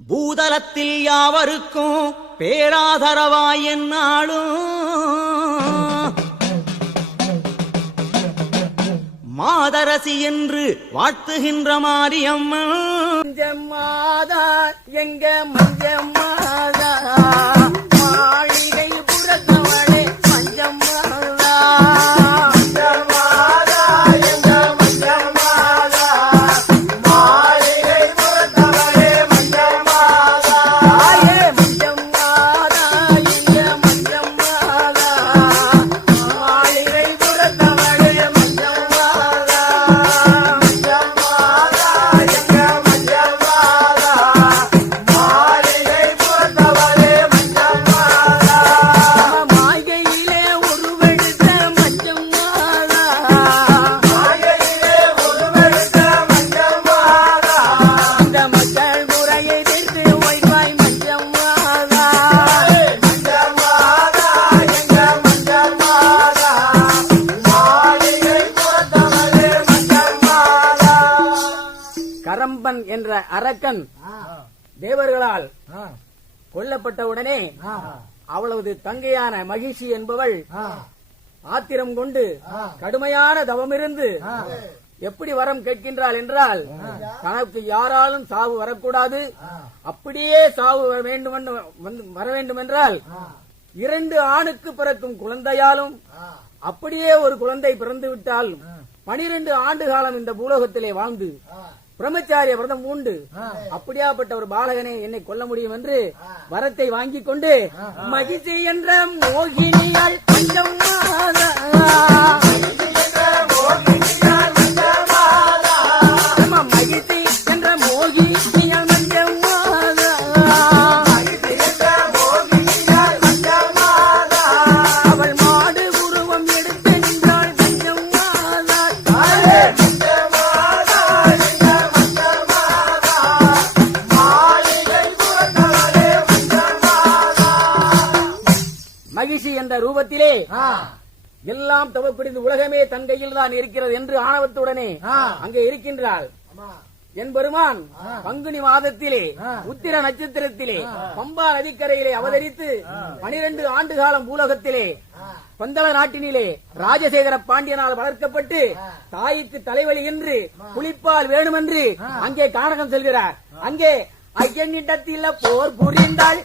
பூதலத்தில் யாவருக்கும் பேராதரவாய் என்னாலும்? மாதரசி என்று வாழ்த்துகின்ற மாரியம்மன். மாதா எங்க மஞ்சம்மா கரம்பன் என்ற அரக்கன் தேவர்களால் கொல்லப்பட்டவுடனே அவளது தங்கையான மகிழ்ச்சி என்பவள் ஆத்திரம் கொண்டு கடுமையான தவமிருந்து எப்படி வரம் கேட்கின்றாள் என்றால் தனக்கு யாராலும் சாவு வரக்கூடாது. அப்படியே சாவு வர வேண்டும் வர வேண்டும் என்றால் இரண்டு ஆணுக்கு பிறக்கும் குழந்தையாலும் அப்படியே ஒரு குழந்தை பிறந்து விட்டால் பனிரெண்டு ஆண்டு காலம் இந்த பூலோகத்திலே வாழ்ந்து பிரம்மச்சாரிய விரதம் உண்டு. அப்படியாப்பட்ட ஒரு பாலகனை என்னை கொல்ல முடியும் என்று வரத்தை வாங்கிக் கொண்டு மகிழ்ச்சி என்ற மோகினியால் மஞ்சம் அவள் மாடு உருவம் எடுத்து நின்றாள் மஞ்சம் மகிழ்ச்சி என்ற ரூபத்திலே எல்லாம் தவப்பிடிந்து உலகமே தன் கையில் தான் இருக்கிறது என்று ஆணவத்துடனே அங்கே இருக்கின்றாள். என் பெருமான் பங்குனி மாதத்திலே உத்திர நட்சத்திரத்திலே பம்பா நதிக்கரையிலே அவதரித்து பனிரெண்டு ஆண்டு காலம் பூலோகத்திலே பந்தள நாட்டினிலே ராஜசேகர பாண்டியனால் வளர்க்கப்பட்டு தாய்க்கு தலைவலி என்று புலிப்பால் வேணுமென்று அங்கே கானகம் செல்கிறார். அங்கே ஐயனிடத்தில் போர் புரிந்தாள்